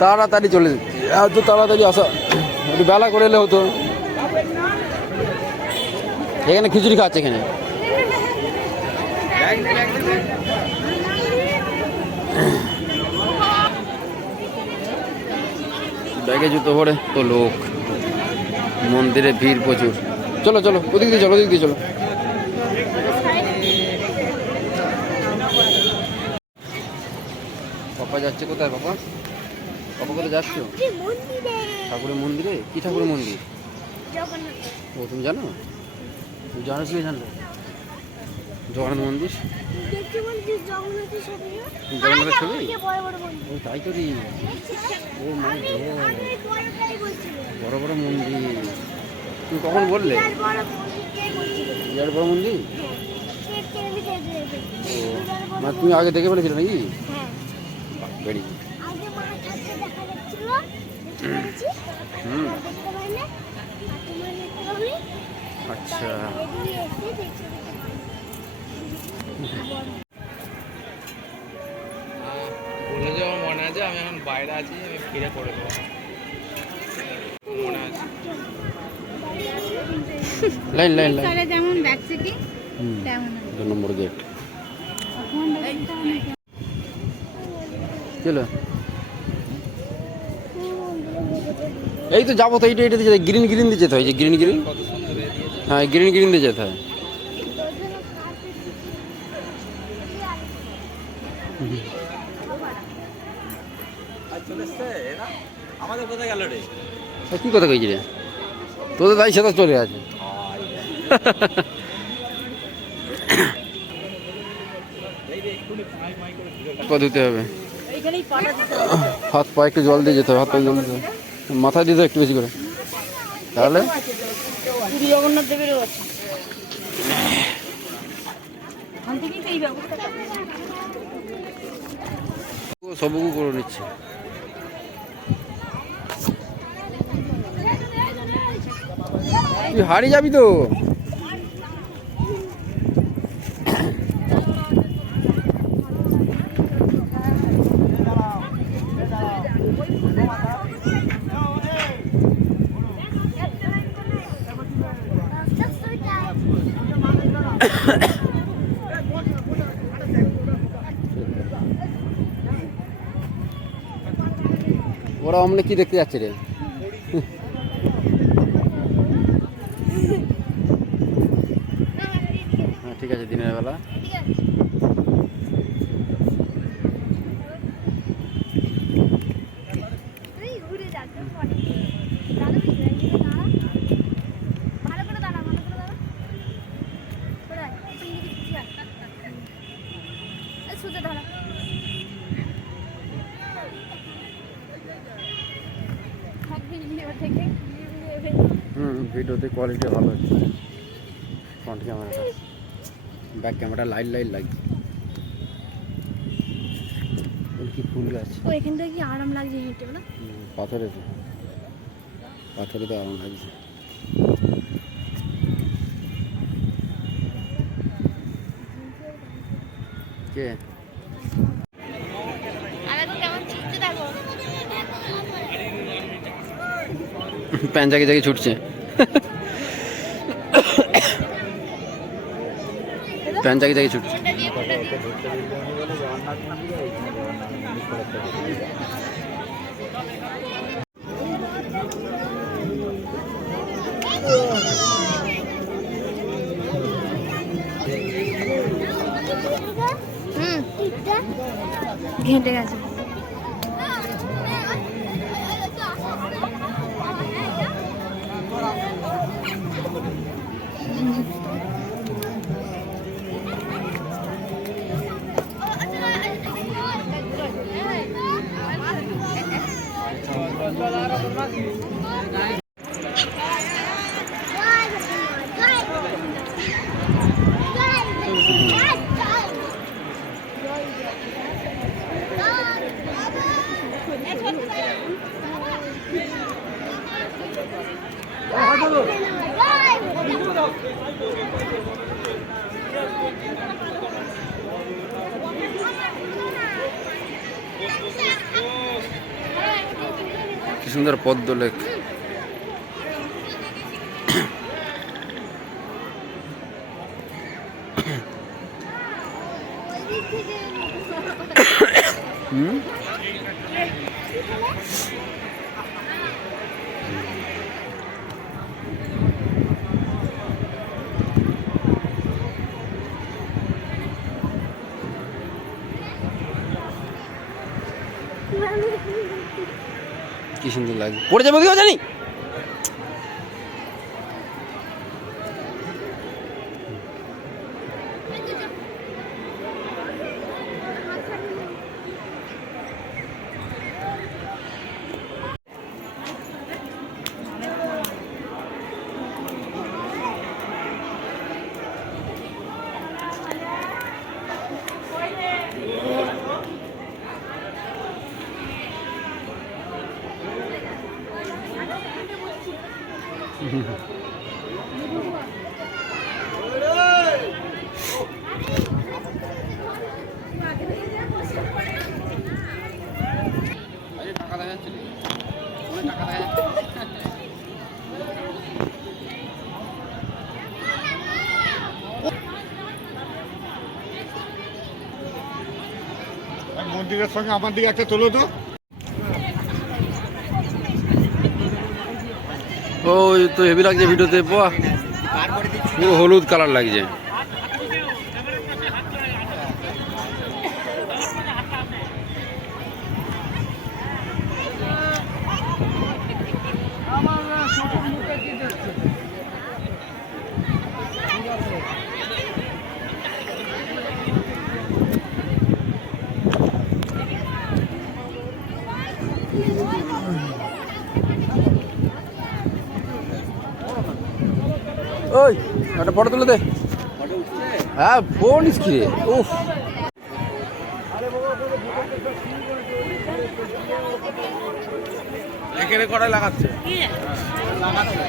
তাড়াতাড়ি চলে যাচ্ছি, এত তাড়াতাড়ি আসা একটু বেলা করে এলে হতো। এখানে খিচুড়ি খাচ্ছে এখানে। ব্যাগে জুতো ভরে তো লোক, মন্দিরে ভিড় প্রচুর। চলো চলো ওদিক দিয়ে চলো, ওদিক দিয়ে চলো। পাপা যাচ্ছে কোথায়? পাপা পাপা কোথায় যাচ্ছ? ঠাকুরের মন্দিরে। কি ঠাকুরের মন্দির? ও তুমি জানো? তুমি জানো কি জানলো? জগন্নাথ মন্দির। জগন্নাথের ছবি? ও তাই তো দি। ও মাই গড, বড় বড় মন্দির। তুমি কখন বললে? বিরাট বড় মন্দির। ও মানে তুমি আগে দেখে ফেলেছিলে নাকি? বেরি আচ্ছা। বলে যে আমার মনে আছে, আমি এখন বাইরে আছি, আমি ফিরে করে দেবো, মনে আছে। লাইন লাইন লাইন যেমন দেখছে কি তেমন 2 নম্বর গেট। চলো এই তো যাবো তো, এইটা এইটা দিয়ে গ্রিন গ্রিন দিয়ে যেতে হয়, যে গ্রিন গ্রিন। হ্যাঁ গ্রিন গ্রিন দিয়ে যেতে হয়। আমাদের কোথায় গেল রে? কি কথা কইছি রে? তোদের তাই সেটা চলে আছে। পা ধুতে হবে, হাত পা একটু জল দিয়ে যেতে হবে, হাত পা জল দিতে হবে, মাথায় দিতে একটু বেশি করে, তাহলে জগন্নাথ দেবেরও আছে। সবকু করে নিচ্ছে। তুই হারিয়ে যাবি তো। ওরা অমনে কি দেখতে যাচ্ছে রে? হ্যাঁ ঠিক আছে, দিনের বেলা। ভিডিওতে কোয়ালিটি ভালো হচ্ছে, ফ্রন্ট ক্যামেরাটা, ব্যাক ক্যামেরা লাইট লাইট লাগছে। কি ফুল গাছ, ও এখান থেকে কি আরাম লাগছে হেঁটে না? পাথরে তো, পাথরে তো আরাম লাগছে। কে প্যান জায়গায় জায়গায় ছুটছে, প্যান জায়গায় জায়গায় ছুটছে। ঘেঁটে গেছে। সুন্দর পদ্ম লেক। হুম কি সুন্দর লাগে, পড়ে যাবে কেউ জানি। মন্দিরের সঙ্গে আমার দিকে একটা তোলো তো। ওই তো হেভি লাগছে ভিডিওতে, বাহ পুরো হলুদ কালার লাগছে। ওই একটা ফটো তুলে দে। হ্যাঁ ফোন স্ক্রিনে উফ। এখানে কটায় লাগাচ্ছে? লাগাচ্ছে।